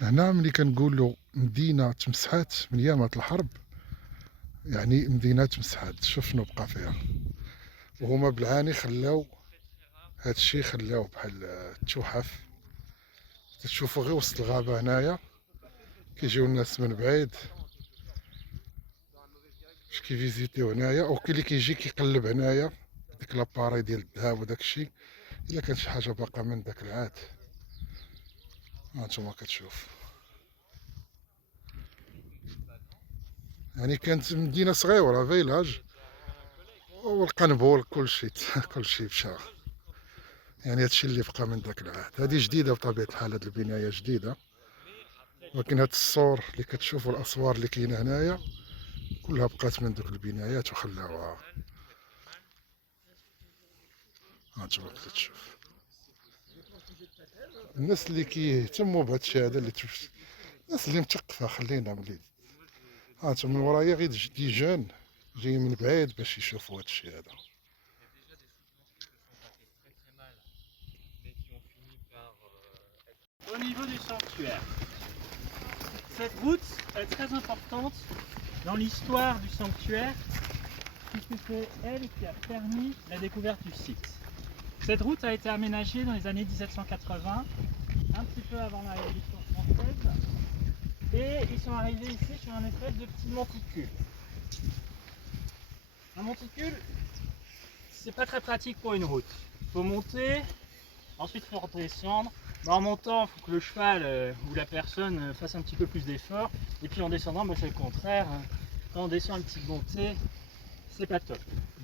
هنا ملي كنقولوا مدينة تمسحات من أيامات الحرب، يعني مدينة تمسحات، شوف شنو بقى فيها. وهما بالعاني خلاو هادشي، خلاو بحال التحف. تشوفوا غير وسط الغابة هنايا، كيجيو الناس من بعيد باش كيفيزيتيو هنايا، او كاين اللي كيجي كيقلب هنايا ديك لاباري ديال الذهب وداك الشيء، الا كانت شي حاجه باقا من داك العهد. هانتوما كتشوف، يعني كانت مدينه صغيره فيلاج، والقنبول كلشي كلشي مشى. يعني هادشي اللي بقى من داك العهد. هادي جديده بطبيعه الحال، هاد البنايه جديده، ولكن هاد السور اللي كتشوفوا، الاسوار اللي كاينه هنايا كلها بقات من دوك البنايات وخلاوها. هانتوما كتشوف الناس اللي كيهتموا بهذا الشيء هذا، اللي تشوف الناس اللي مثقفه، خلينا ملي هانتوما من ورايا غير دي جون جايين من بعيد باش يشوفوا هذا الشيء هذا. Au niveau du sanctuaire, cette route est très importante dans l'histoire du sanctuaire, puisque c'est elle qui a permis la découverte du site. Cette route a été aménagée dans les années 1780, un petit peu avant la Révolution française, et ils sont arrivés ici sur un espèce de petit monticule. Un monticule, c'est pas très pratique pour une route. Il faut monter, ensuite il faut redescendre. En montant, il faut que le cheval ou la personne fasse un petit peu plus d'effort, et puis en descendant, c'est le contraire. Quand on descend une petite montée, c'est pas top.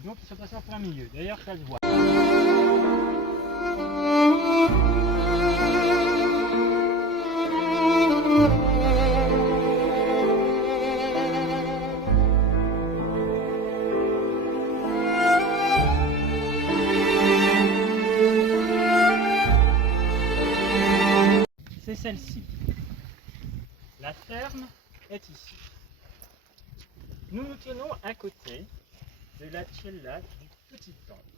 Donc il faut passer en plein milieu. D'ailleurs, ça se voit. C'est celle-ci. La ferme est ici. Nous nous tenons à côté de la cella du petit temple.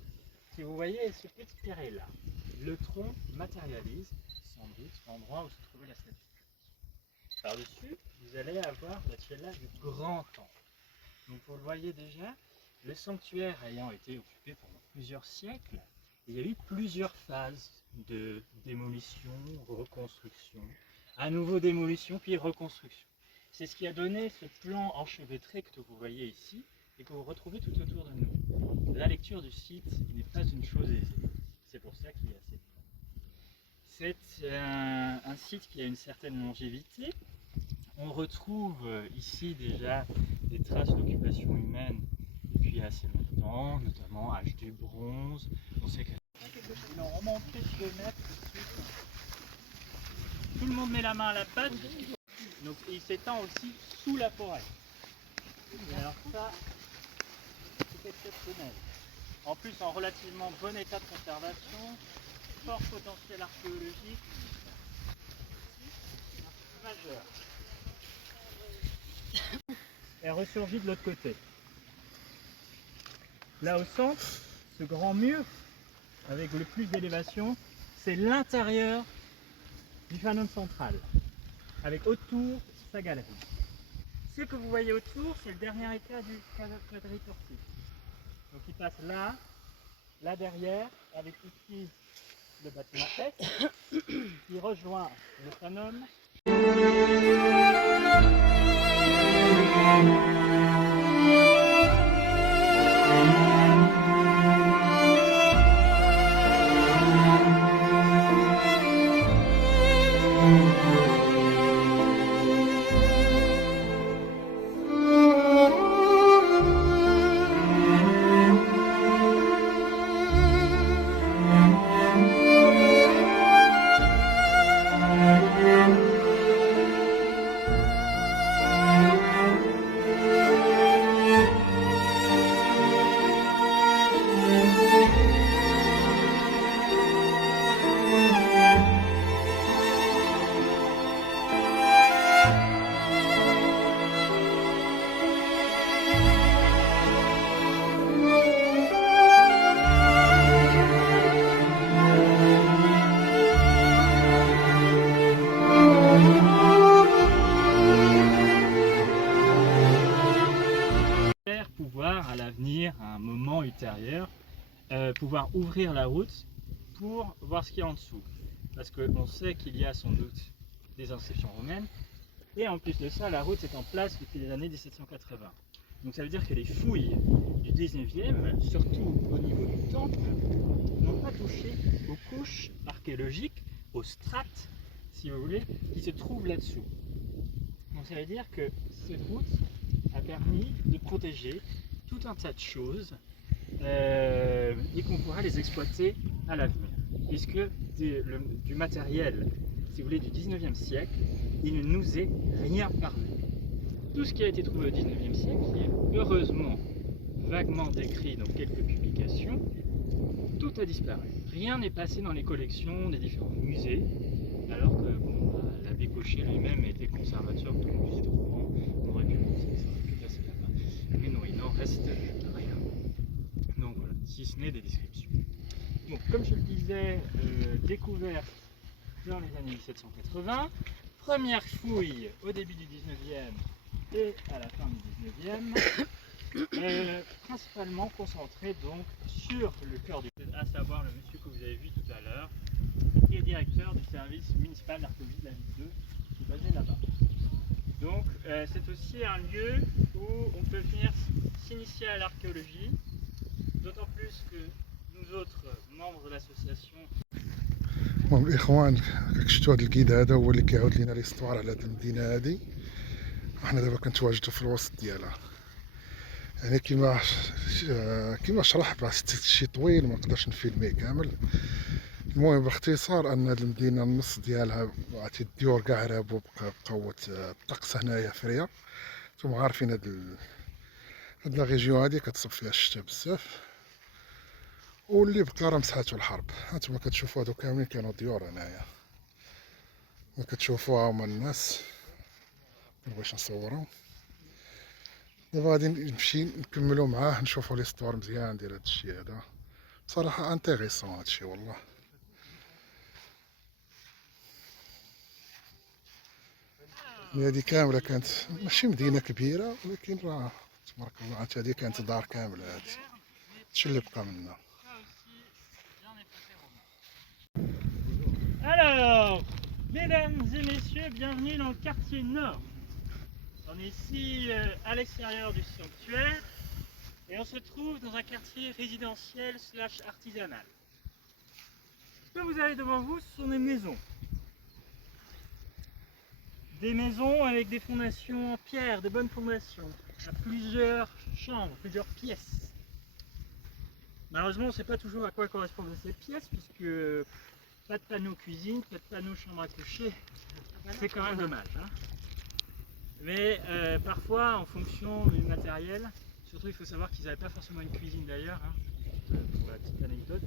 Si vous voyez ce petit carré là, le tronc matérialise sans doute l'endroit où se trouvait la statue. Par-dessus, vous allez avoir la cella du grand temple. Donc vous le voyez déjà, le sanctuaire ayant été occupé pendant plusieurs siècles, il y a eu plusieurs phases de démolition, reconstruction, à nouveau démolition, puis reconstruction. C'est ce qui a donné ce plan enchevêtré que vous voyez ici et que vous retrouvez tout autour de nous. La lecture du site n'est pas une chose aisée. C'est pour ça qu'il y a cette plan. C'est un site qui a une certaine longévité. On retrouve ici déjà des traces d'occupation humaine depuis assez longtemps, notamment âge du bronze. On sait qu'ils ont remonté 2 mètres ici. Tout le monde met la main à la pâte. Donc il s'étend aussi sous la forêt. Et alors ça, c'est exceptionnel. En plus, en relativement bon état de conservation, fort potentiel archéologique, majeur. Elle ressurgit de l'autre côté. Là au centre, ce grand mur avec le plus d'élévation, c'est l'intérieur du Phanon central, avec autour sa galerie. Ce que vous voyez autour, c'est le dernier état du quadriportique. Donc il passe là, là derrière, avec ici le bâtiment S, qui rejoint le Phanon. venir à un moment ultérieur, pouvoir ouvrir la route pour voir ce qu'il y a en dessous. Parce qu'on sait qu'il y a sans doute des inscriptions romaines, et en plus de ça, la route est en place depuis les années 1780. Donc ça veut dire que les fouilles du 19e, surtout au niveau du temple, n'ont pas touché aux couches archéologiques, aux strates, si vous voulez, qui se trouvent là-dessous. Donc ça veut dire que cette route a permis de protéger tout un tas de choses et qu'on pourra les exploiter à l'avenir. Puisque du matériel, si vous voulez, du 19e siècle, il ne nous est rien parvenu. Tout ce qui a été trouvé au 19e siècle, qui est heureusement vaguement décrit dans quelques publications, tout a disparu. Rien n'est passé dans les collections des différents musées, alors que bon, l'abbé Cochet lui-même était conservateur de tout le musée de Rouen. On aurait pu penser que ça aurait pu passer là-bas. Mais non, il n'en reste rien. Donc voilà, si ce n'est des descriptions. Donc, comme je le disais, découverte dans les années 1780, première fouille au début du 19e et à la fin du 19e, principalement concentrée donc sur le cœur du pays, à savoir le monsieur que vous avez vu tout à l'heure, qui est directeur du service municipal d'archéologie de la ville 2, qui est basé là-bas. Donc c'est aussi un lieu où on peut venir s'initier à l'archéologie, d'autant plus que nous autres membres de l'association. المهم الاخوان شفتوا هذا الكيد هذا هو اللي كيعاود لينا ليستوار على هذه المدينه هذه. احنا دابا كنتواجدوا في الوسط ديالها، يعني كما شرح باه شي طويل ما نقدرش نفيلميه كامل. المهم باختصار ان هذه المدينه النص ديالها عرفتي الديور كاع رابو بقوه الطقس هنايا فريه. نتوما عارفين هاد لا ريجيون هادي كتصب فيها الشتا بزاف، واللي بقى راه مسحاتو الحرب. هانتوما كتشوفوا هادو كاملين كانوا ديور هنايا، ما كتشوفوها هما الناس. مبغيتش نصورو. دابا غادي نمشي نكملو معاه نشوفو ليستوار مزيان ديال هادشي هذا. بصراحة انتيغيسون هادشي والله. هادي كاملة كانت ماشي مدينة كبيرة، ولكن راه تبارك الله عاد هادي كانت دار كاملة هادي. هادشي اللي بقى منها. Alors, mesdames et messieurs, bienvenue dans le quartier nord. On est ici à l'extérieur du sanctuaire et on se trouve dans un quartier résidentiel / artisanal. Ce que vous avez devant vous, ce sont des maisons. Des maisons avec des fondations en pierre, de bonnes fondations, à plusieurs chambres, plusieurs pièces. Malheureusement, on ne sait pas toujours à quoi correspondent ces pièces, puisque pas de panneau cuisine, pas de panneau chambre à coucher, c'est quand même dommage. Hein. Mais parfois, en fonction du matériel, surtout il faut savoir qu'ils n'avaient pas forcément une cuisine d'ailleurs, hein, pour la petite anecdote.